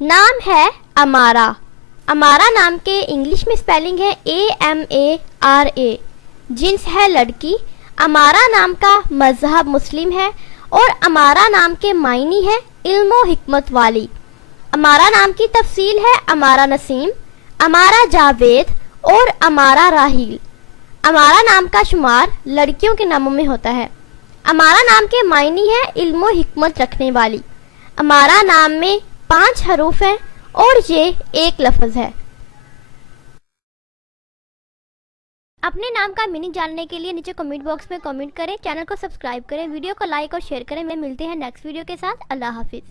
نام ہے امارہ. امارہ نام کے انگلش میں سپیلنگ ہے AMARA. جنس ہے لڑکی. امارہ نام کا مذہب مسلم ہے اور امارہ نام کے معنی ہے علم و حکمت والی. امارہ نام کی تفصیل ہے امارہ نسیم، امارہ جاوید اور امارہ راحیل. امارہ نام کا شمار لڑکیوں کے ناموں میں ہوتا ہے. امارہ نام کے معنی ہے علم و حکمت رکھنے والی. امارہ نام میں 5 حروف ہیں اور یہ ایک لفظ ہے. اپنے نام کا میننگ جاننے کے لیے نیچے کمنٹ باکس میں کمنٹ کریں، چینل کو سبسکرائب کریں، ویڈیو کو لائک اور شیئر کریں. ملتے ہیں نیکسٹ ویڈیو کے ساتھ. اللہ حافظ.